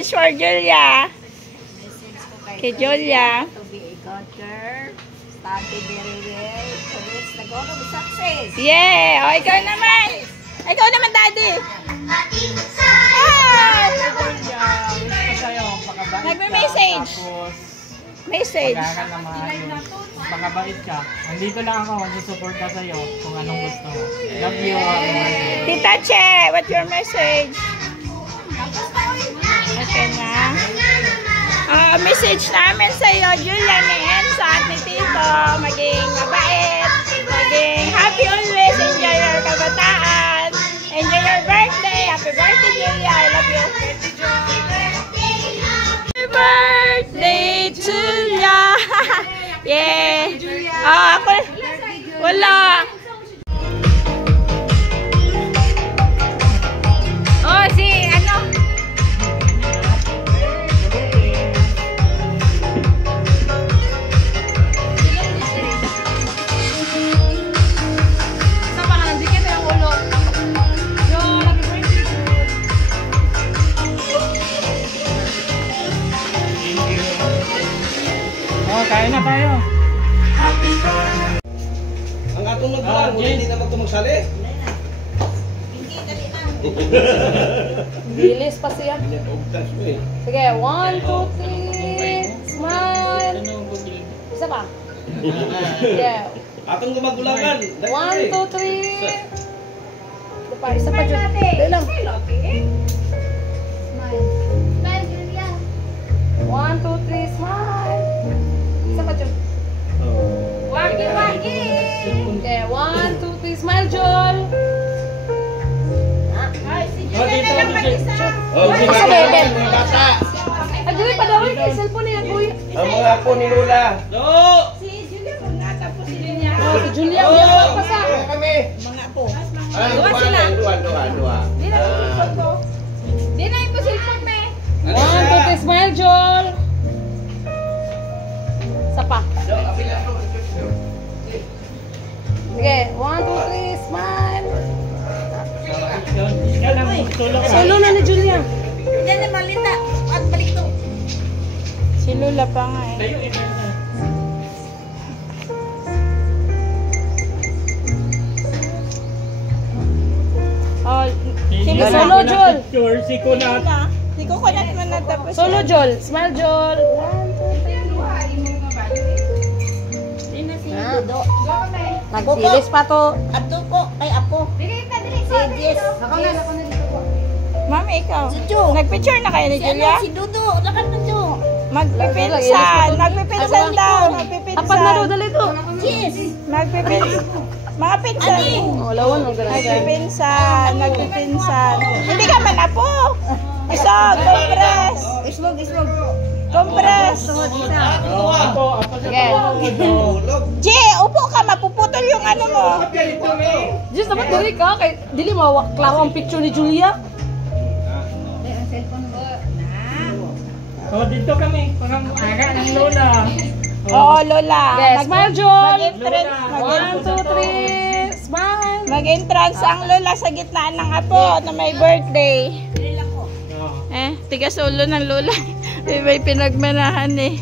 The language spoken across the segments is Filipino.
message for Julia. Kay Julia. To be a good girl. Study very well. To reach the goal of success. Yeah! O, ikaw naman. Ikaw naman, Daddy. Nagme-message. Message. Pag-aaral na maayos. Makabait ka. Nandito lang ako. Mag-support ka sa'yo kung anong gusto mo. Love you. Tita Che, what's your message? Okay na. Message namin sa iyo, Julia Nen, sa ating tito. Maging mabait. Maging happy always. Enjoy your kabataan. Enjoy your birthday. Happy birthday, Julia. I love you. Happy birthday, Julia. Yeah. Ako. Wala. Oh, si ano? Kain na tayo. Ang atong nagbulan, hindi na magtumagsali. Bilis pa siya. Sige, 1, 2, 3. Smile. Isa pa. Yeah. Atong gumagulangan. 1, 2, 3. Isa pa dyan. Dali lang. Smile. Smile, Julia. 1, 2, 3. Smile. Isa pa dyan. Wagi, wagi. Okay, 1, 2, 3. Smile, Joel. Ay, si Julia na lang mag-isa. Sa bebe. Bata. Ay, Julia, padawin kay cellphone niya, Kuya. Ang mga po ni Lola. No! Si Julia, magtatapos si Julia. Oh, si Julia, umiyak pa sa. Kami. Mga po. Dua sila. Dua. Di na yung cellphone ko. Di na yung cellphone, me. 1, 2, 3. Smile, Joel. Isa pa. Sige, 1, 2, 3. Smile. Solo na ni Julia. Hindi na malita. At balik to. Si Lula pa nga eh. Oh, Sige, solo, Joel. Si Kunat. Si Kukunat mo na tapos. Solo, Joel. Smile, Joel. 1, 2, 3. Nagsilis pa to. Ato ko. Ay, apo. Si Jess. Ako na dito po. Mami, ikaw. Si Jo. Nagpicture na kayo ni Si Julia? ano, si Dudo. Lakan na Jo. Magpipinsan. Magpipinsan daw. Apat na daw, Magpipinsan. dali to. Jess. Magpipinsan. Mga pinsan. Oh, lawan mo ganun. Magpipinsan. Magpipinsan. Hindi ka man apo. Isog. Compress. Islog. Compress. Sige. Che, upo ka. Mapuputol yung ano mo. Diyos, dapat dali ka. Kay, dili mawaklaw ang picture ni Julia. Oh, dito kami. Parang aga ng Lola. Oo, Lola. Yes, smile, Joel. Mag-entrance. 1, 2, 3. Smile. Mag-entrance ang Lola sa gitna ng apo na may birthday. Tigas ulo ng Lola. May pinagmanahan eh.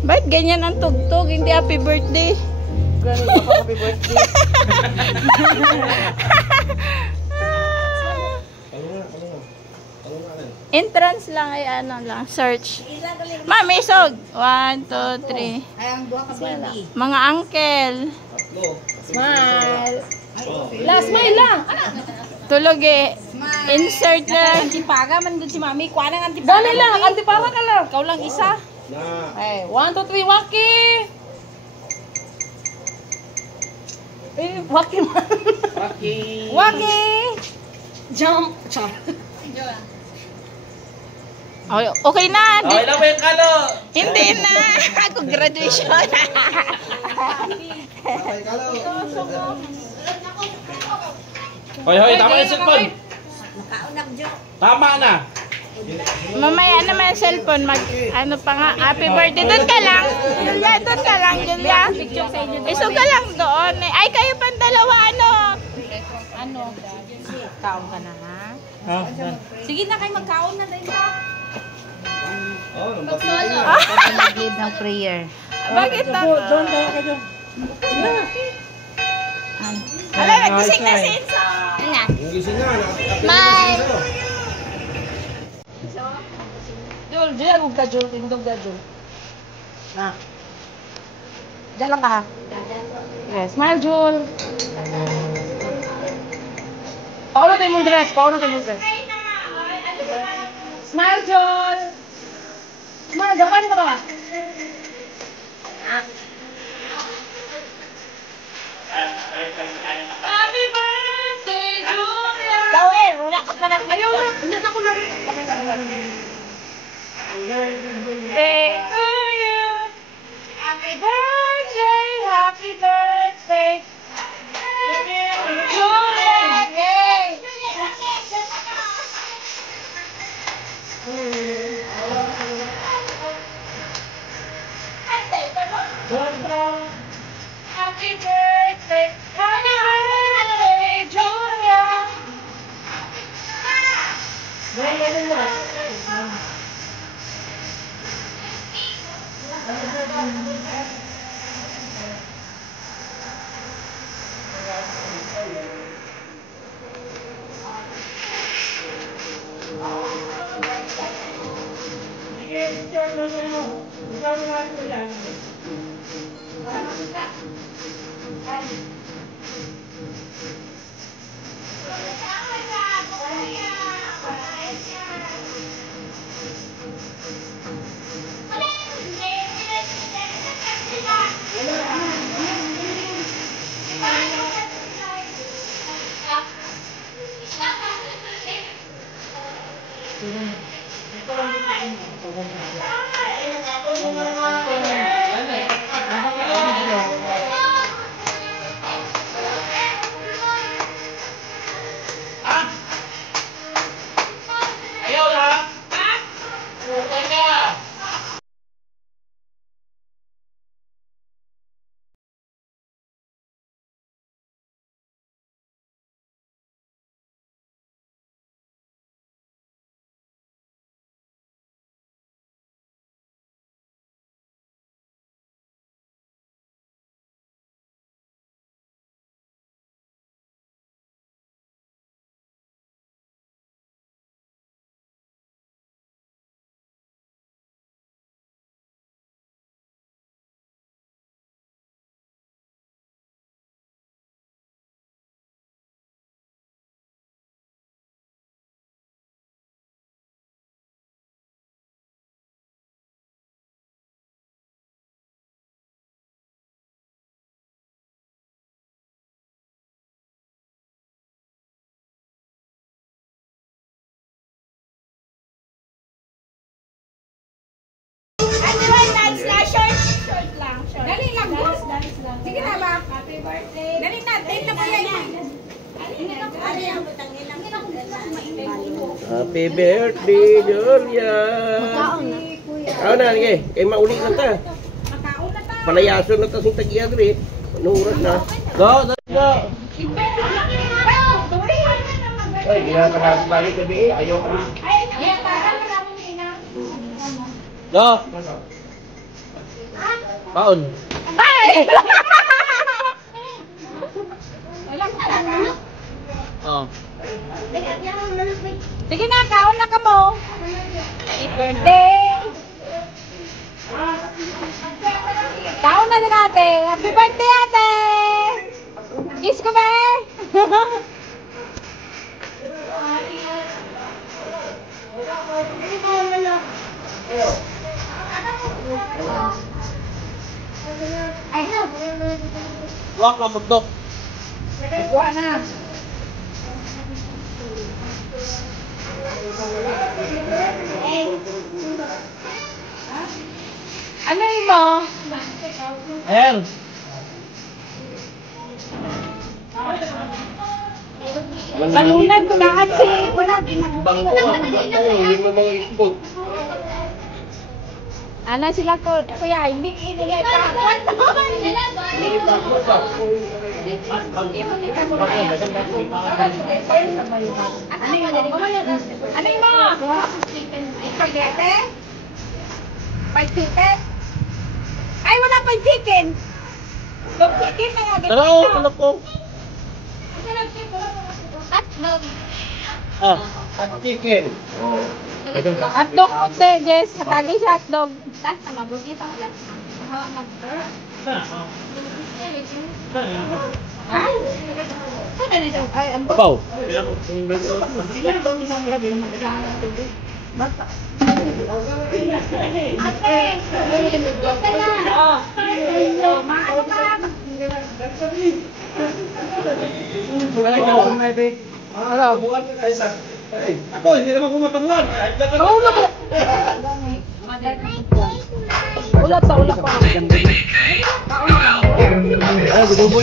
Ba't ganyan ang tugtog? Hindi happy birthday. Ganun ka pa, happy birthday. Entrance lang ay ano lang, search. Mami, sog. 1, 2, 3. Ay, ang dua ka baby. Mga uncle. Smile. Last smile lang. Tulog eh. Insert na. Antipaga man doon si Mami. Kuha ng antipaga. Dali lang, antipara ka lang. Ikaw lang isa. Okay, 1, 2, 3, Waki. Waki man. Waki! Jump. Char. Okay na. Okay lang ba yung kalo? Hindi na. Ako graduation. Hoy, tama yung cellphone. Nakaunak Jo. Tama na. Mamaya naman yung cellphone. Ano pa nga. Happy birthday. Doon ka lang. Julia, doon ka lang, Julia. Iso ka lang doon. Ay, kayo pang dalawa, ano? Ano? Kaon ka na ha? Ah, Sige na kayo, magkaon na rin ba? Mag-lead ng prayer. Bakit na? Doon tayo ka dyan. Ala, nagising na si Enzo. Yung gising na. Bye. Jul, diyan huwag ka, Jul. Tindog ka, Jul. Ah. Diyan lang ka ha. Yes, smile, Jul. Paano tayo mong dress? Smile, Jul. Smile, gawan mo ka. Happy birthday, Julia! Gawin, wala ka pa ng Ayaw na. Hindi ako na rin. birthday to you. Happy birthday, happy birthday. Julia, yay! Happy birthday, Julia. Ayaw na. Okay na. Ano ba, dance na? Short lang. Short. Dali lang, boss. Dance lang. Sige na ba? Happy birthday. Dali na, date na kuya yan. Happy birthday, Julia. Ako na, sige. Kaya mauli na ta. Makaon na ta. Palayason na ta sa tagiya dali. Anong oras na? Go, go. Ay, ginakabalik gabi eh. Ayaw ko. Go. Paon. Oh. Sige na, kaon na ka mo. Happy birthday. Kaon na din ate. Happy birthday ate. Kiss ko ba? Wak lang magdok. Kuha na. Ano yun mo? Ayan. Balunad ko na kasi. Wala. Bangko. Hindi mo mga ispot. Ana sila ko, kuya, hindi inigay pa. Ano yung mo? Spaghetti? Fried chicken? Ay, wala pa chicken. Dog chicken na nga. Ano po? Hotdog. Chicken. Hotdog po, Jess. Katagi siya hotdog. Tapos, mabuti pa ulit. Ay, ang Apaw. Ako, hindi naman kumatangan. ulat pa. Ay, gudubol.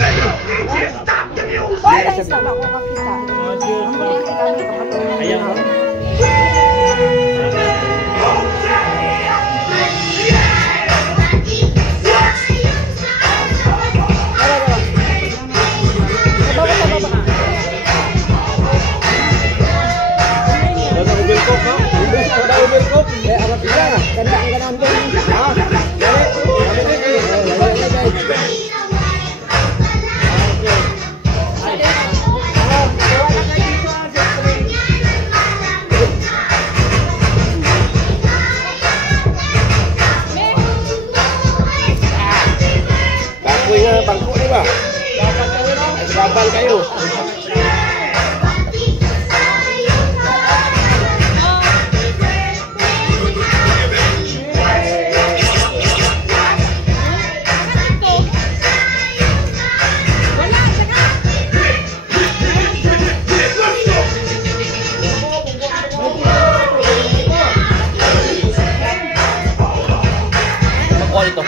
Basta isa ba ako kakita? Ayan mo. Bangko di ba? Sabal kayo. Ito.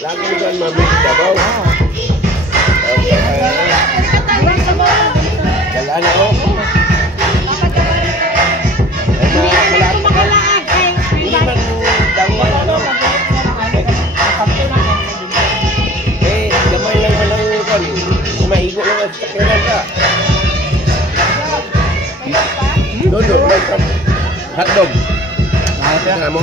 Lagi kan mabit sabaw. Jalan ako. Gamay lang walang kon. Maigo lang at sakyanan ka. Dodo, hotdog. Nakakita mo?